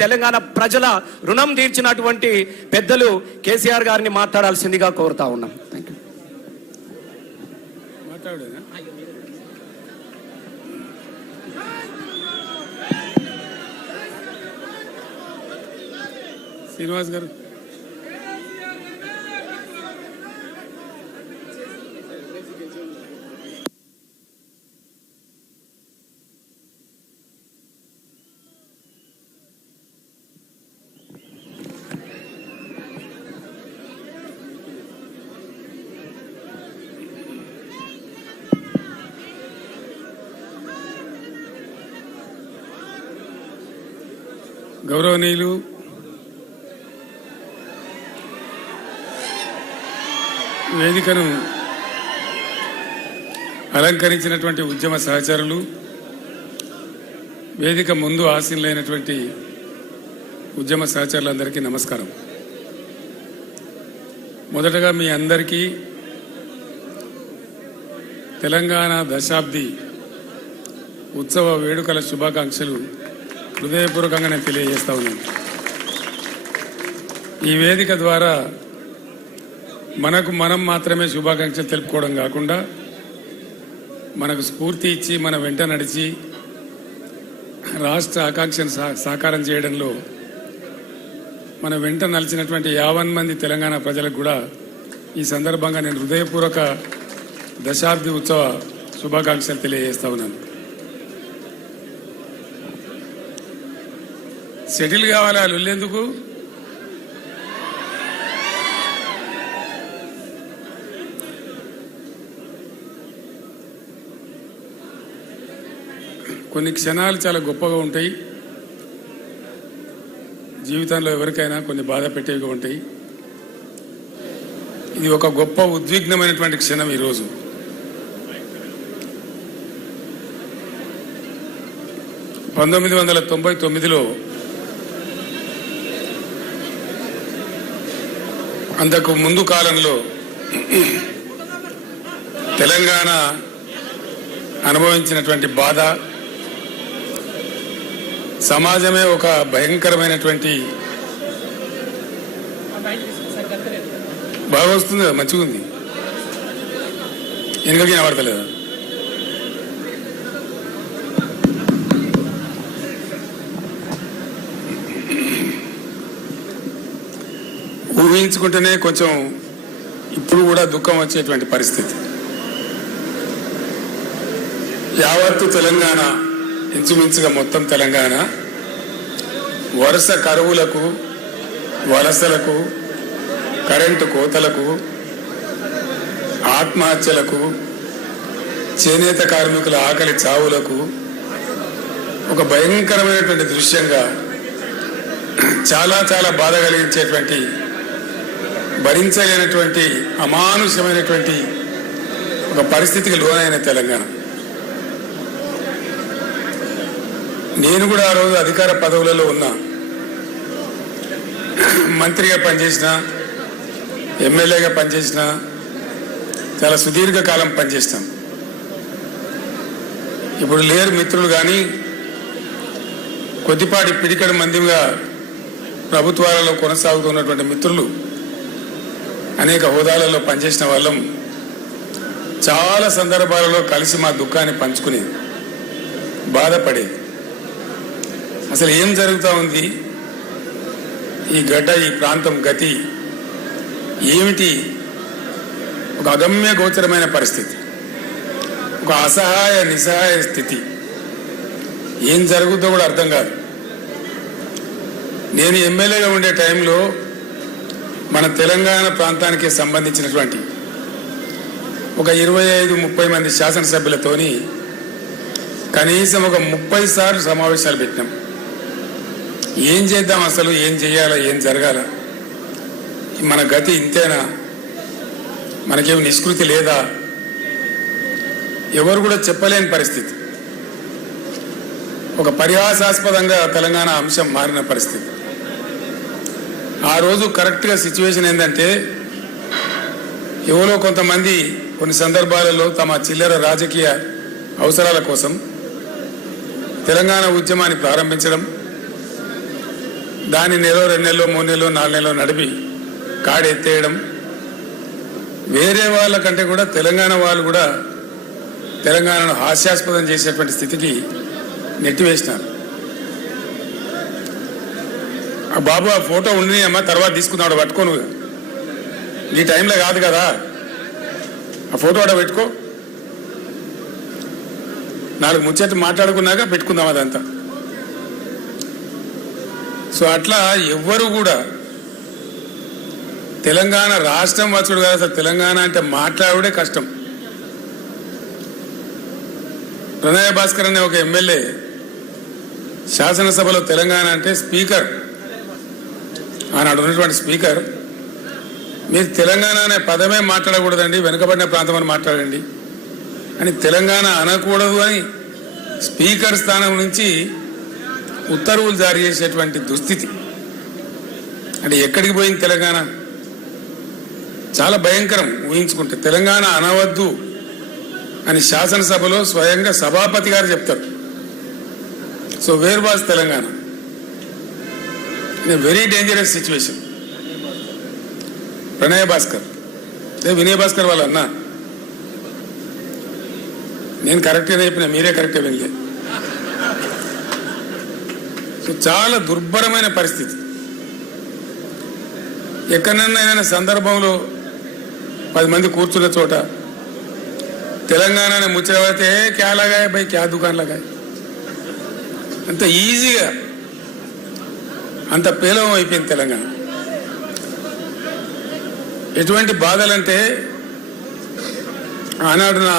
తెలంగాణ ప్రజల రుణం తీర్చినటువంటి పెద్దలు కేసీఆర్ గారిని మాట్లాడాల్సిందిగా కోరుతా ఉన్నాం. థాంక్యూ. శ్రీనివాస్ గారు గౌరవనీయులు వేదికను అలంకరించినటువంటి ఉద్యమ సహచరులు, వేదిక ముందు ఆసీనులైనటువంటి ఉద్యమ సహచరులందరికీ నమస్కారం. మొదటగా మీ అందరికీ తెలంగాణ దశాబ్ది ఉత్సవ వేడుకల శుభాకాంక్షలు హృదయపూర్వకంగా నేను తెలియజేస్తా ఉన్నాను. ఈ వేదిక ద్వారా మనకు మనం మాత్రమే శుభాకాంక్షలు తెలుపుకోవడం కాకుండా మనకు స్ఫూర్తి ఇచ్చి మన వెంట నడిచి రాష్ట్ర ఆకాంక్షను సాకారం చేయడంలో మన వెంట నలిచినటువంటి 50 మంది తెలంగాణ ప్రజలకు కూడా ఈ సందర్భంగా నేను హృదయపూర్వక దశాబ్ది ఉత్సవ శుభాకాంక్షలు తెలియజేస్తా ఉన్నాను. సెటిల్ కావాలి వాళ్ళు వెళ్ళేందుకు. కొన్ని క్షణాలు చాలా గొప్పగా ఉంటాయి జీవితంలో, ఎవరికైనా కొన్ని బాధ పెట్టేవిగా ఉంటాయి. ఇది ఒక గొప్ప ఉద్విగ్నమైనటువంటి క్షణం. ఈరోజు 1999లో అంతకు ముందు కాలంలో తెలంగాణ అనుభవించినటువంటి బాధ, సమాజమే ఒక భయంకరమైనటువంటి, బాగా వస్తుంది కదా, మంచిగా ఉంది, ఎందుకకి వినబడతలేదా? ఊహించుకుంటేనే కొంచెం ఇప్పుడు కూడా దుఃఖం వచ్చేటువంటి పరిస్థితి. యావత్తు తెలంగాణ, ఇంచుమించుగా మొత్తం తెలంగాణ వరుస కరువులకు, వలసలకు, కరెంటు కోతలకు, ఆత్మహత్యలకు, చేనేత కార్మికుల ఆకలి చావులకు ఒక భయంకరమైనటువంటి దృశ్యంగా, చాలా చాలా బాధ కలిగించేటువంటి, భరించలేనటువంటి అమానుషమైనటువంటి ఒక పరిస్థితికి లోనైన తెలంగాణ. నేను కూడా ఆ రోజు అధికార పదవులలో ఉన్నా, మంత్రిగా పనిచేసిన, ఎమ్మెల్యేగా పనిచేసిన, చాలా సుదీర్ఘకాలం పనిచేస్తాం. ఇప్పుడు లేరు మిత్రులు, కానీ కొద్దిపాటి పిడికడ మందిగా ప్రభుత్వాలలో కొనసాగుతున్నటువంటి మిత్రులు, అనేక హోదాలలో పనిచేసిన వాళ్ళం చాలా సందర్భాలలో కలిసి మా దుఃఖాన్ని పంచుకుని బాధపడేది. అసలు ఏం జరుగుతూ ఉంది, ఈ గడ్డ, ఈ ప్రాంతం గతి ఏమిటి? ఒక అగమ్య గోచరమైన పరిస్థితి, ఒక అసహాయ నిస్సహాయ స్థితి. ఏం జరుగుతుందో కూడా అర్థం కాదు. నేను ఎమ్మెల్యేగా ఉండే టైంలో మన తెలంగాణ ప్రాంతానికి సంబంధించినటువంటి ఒక 25-30 మంది శాసనసభ్యులతోని కనీసం ఒక 30 సార్లు సమావేశాలు పెట్టినాం. ఏం చేద్దాం, అసలు ఏం చేయాలా, ఏం జరగాల, మన గతి ఇంతేనా, మనకేమి నిష్కృతి లేదా, ఎవరు కూడా చెప్పలేని పరిస్థితి. ఒక పరిహాసాస్పదంగా తెలంగాణ అంశం మారిన పరిస్థితి. ఆ రోజు కరెక్ట్గా సిచ్యువేషన్ ఏంటంటే, ఎవరో కొంతమంది కొన్ని సందర్భాలలో తమ చిల్లర రాజకీయ అవసరాల కోసం తెలంగాణ ఉద్యమాన్ని ప్రారంభించడం, దాని నెలలో 2 నెలలో 3 నెలలో 4 నెలలో నడిపి కాడెత్తేయడం, వేరే వాళ్ళ కంటే కూడా తెలంగాణ వాళ్ళు కూడా తెలంగాణను హాస్యాస్పదం చేసేటువంటి స్థితికి నెట్టివేసినారు. ఆ బాబు ఆ ఫోటో ఉండి అమ్మ తర్వాత తీసుకున్నాడు, పట్టుకోను, ఈ టైంలో కాదు కదా, ఆ ఫోటో ఆడ పెట్టుకో, 4 ముచ్చట్లు మాట్లాడుకున్నాక పెట్టుకుందాం అదంతా. సో అట్లా ఎవ్వరు కూడా తెలంగాణ రాష్ట్రం వచ్చుడు కాదు, అసలు తెలంగాణ అంటే మాట్లాడుడే కష్టం. ప్రణయ భాస్కర్ అనే ఒక ఎమ్మెల్యే శాసనసభలో తెలంగాణ అంటే స్పీకర్, ఆనాడు ఉన్నటువంటి స్పీకర్, మీరు తెలంగాణ అనే పదమే మాట్లాడకూడదండి, వెనుకబడిన ప్రాంతం అని మాట్లాడండి అని, తెలంగాణ అనకూడదు అని స్పీకర్ స్థానం నుంచి ఉత్తర్వులు జారీ చేసేటువంటి దుస్థితి. అంటే ఎక్కడికి పోయింది తెలంగాణ? చాలా భయంకరం ఊహించుకుంటే. తెలంగాణ అనవద్దు అని శాసనసభలో స్వయంగా సభాపతి గారు చెప్తారు. So where was Telangana? In a very dangerous situation. ప్రణయ భాస్కర్, వినయ్ భాస్కర్ వాళ్ళ అన్న, నేను కరెక్ట్గా చెప్పిన, మీరే కరెక్ట్గా వినలేదు. సో చాలా దుర్భరమైన పరిస్థితి. ఎక్కడన్నా ఏదైనా సందర్భంలో 10 మంది కూర్చున్న చోట తెలంగాణ ముచ్చట క్యా లగాయ బై, క్యా దుకాన్ లగాయ, అంత ఈజీగా అంత పేలవం అయిపోయింది తెలంగాణ. ఎటువంటి బాధలంటే ఆనాడు నా